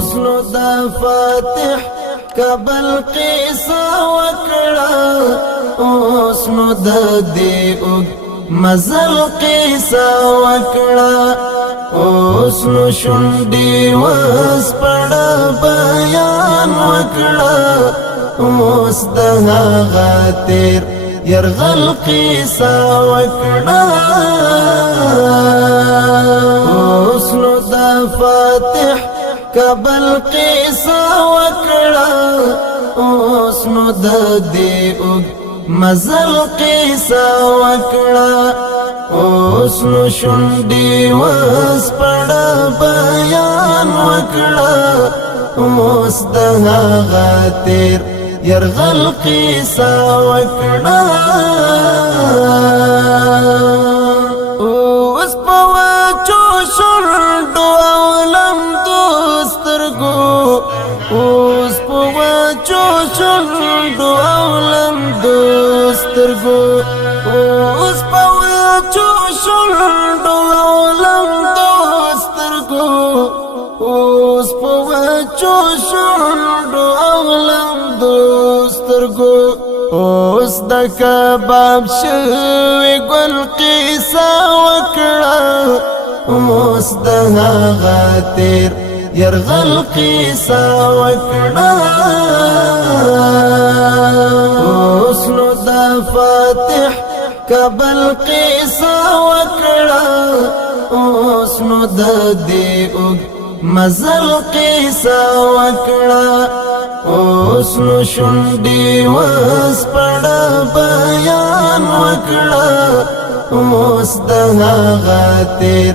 اوس نو د فاتح کبل قصه وکړه اوس نو د دې مزل قصه وکړه اوس نو شونډې وسپړ بیان وکړه اوس د هغه تیر يرغل قصه وکړه اوس نو د فاتح کبل قصه وکړه اوس نو د دې مزل قصه وکړه اوس نو شونډې وسپړ بیان وکړه اوس د هغه تیر يرغل قصه وکړه اوس په وچو شونډو او لمدو سترګو اوس په وچو شونډو او لمدو سترګو اوس په وچو شونډو او لمدو سترګو اوس په وچو شونډو او لمدو سترګو اوس د کباب شوی ګل قصه وکړه اوس د هغه تیر يرغل قصه وکړه اوس نو د فاتح کبل قصه وکړه اوس نو د دې مزل قصه وکړه اوس نو شونډې وسپړ بیان وکړه اوس د هغه تیر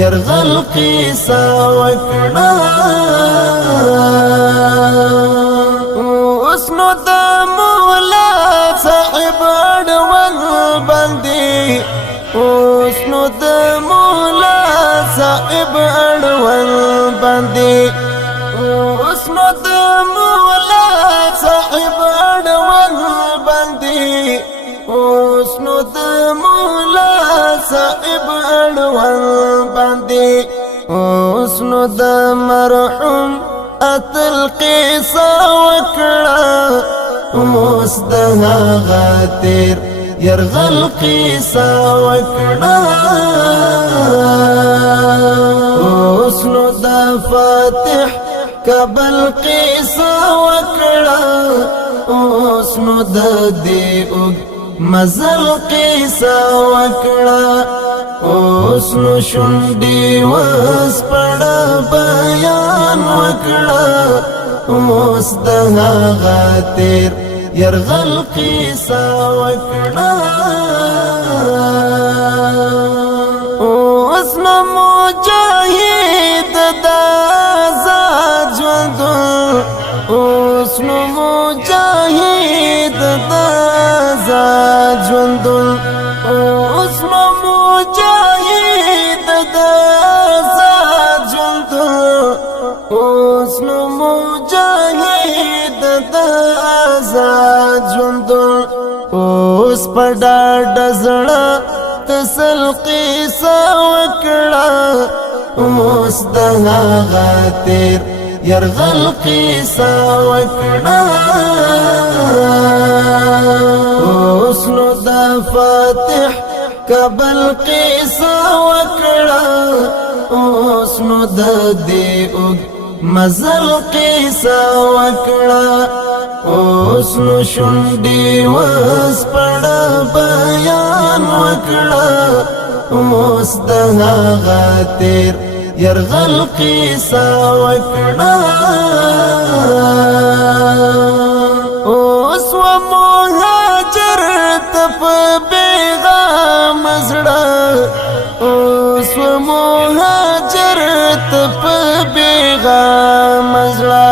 يرغل قصه وکړه اوس نو د مولا صاحب اړوند باندې اوس نو د مولا صاحب اړوند باندې اوس نو د مولا صاحب اړوند باندې اوس نو د مولا صاحب اړوند باندې اوس نو د مرحوم اتل قصه وکړه اوس د هغه تیر يرغل قصه وکړه اوس نو د فاتح کبل قصه وکړه اوس نو د دې مزل قصه وکړه اوس نو شونډې وسپړ بیان وکړه اوس د هغه تیر يرغل قصه وکړه اوس نو مجاهد د آزاد ژوند اوس نو مجاهد د آزاد ژوند اوس نو مجاهد د آزاد ژوند اوس نو مجاهد د آزاد ژوند اوس په ډاډه زړه تسل قصه وکړه اوس د هغه تیر يرغل قصه وکړه اوس نو د فاتح کبل قصه وکړه اوس نو د دې مزل قصه وکړه اوس نو شونډې وسپړ بیان وکړه اوس د هغه تیر يرغل قصه وکړه اوس و مهاجر ته په بیغام زړه اوس و مهاجر ته په بیغام زړه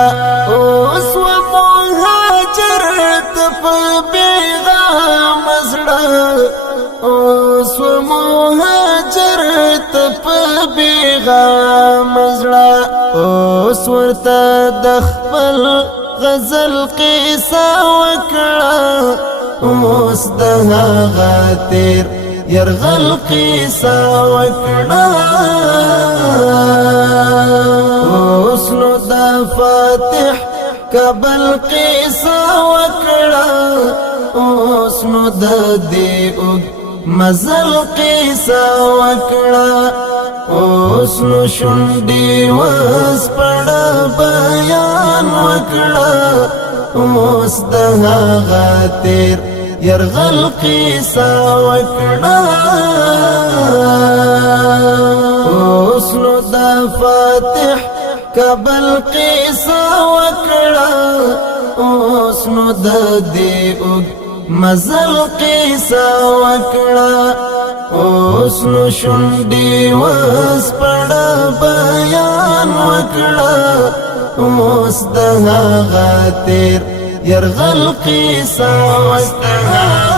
اوس و مهاجر ته په بیغام زړه اوس و مهاجر ته په بیغام زړه اوس ورته د خپل غزل قصه وکړه اوس د هغه تیر يرغل قصه وکړه اوس نو دا فاتح کبل قیسا وکړه اوس نو د دې مزل قیسا وکړه اوس نو شونډې وس پړه بیان وکړه اوس د هغه تیر يرغل قیسا وکړه اوس نو دا فاتح کبل قیسا وکړه اوس نو د دې مزل قیسا وکړه اوس نو شونډې وس پړه بیان وکړه اوس د هغه تیر يرغل قیسا وکړه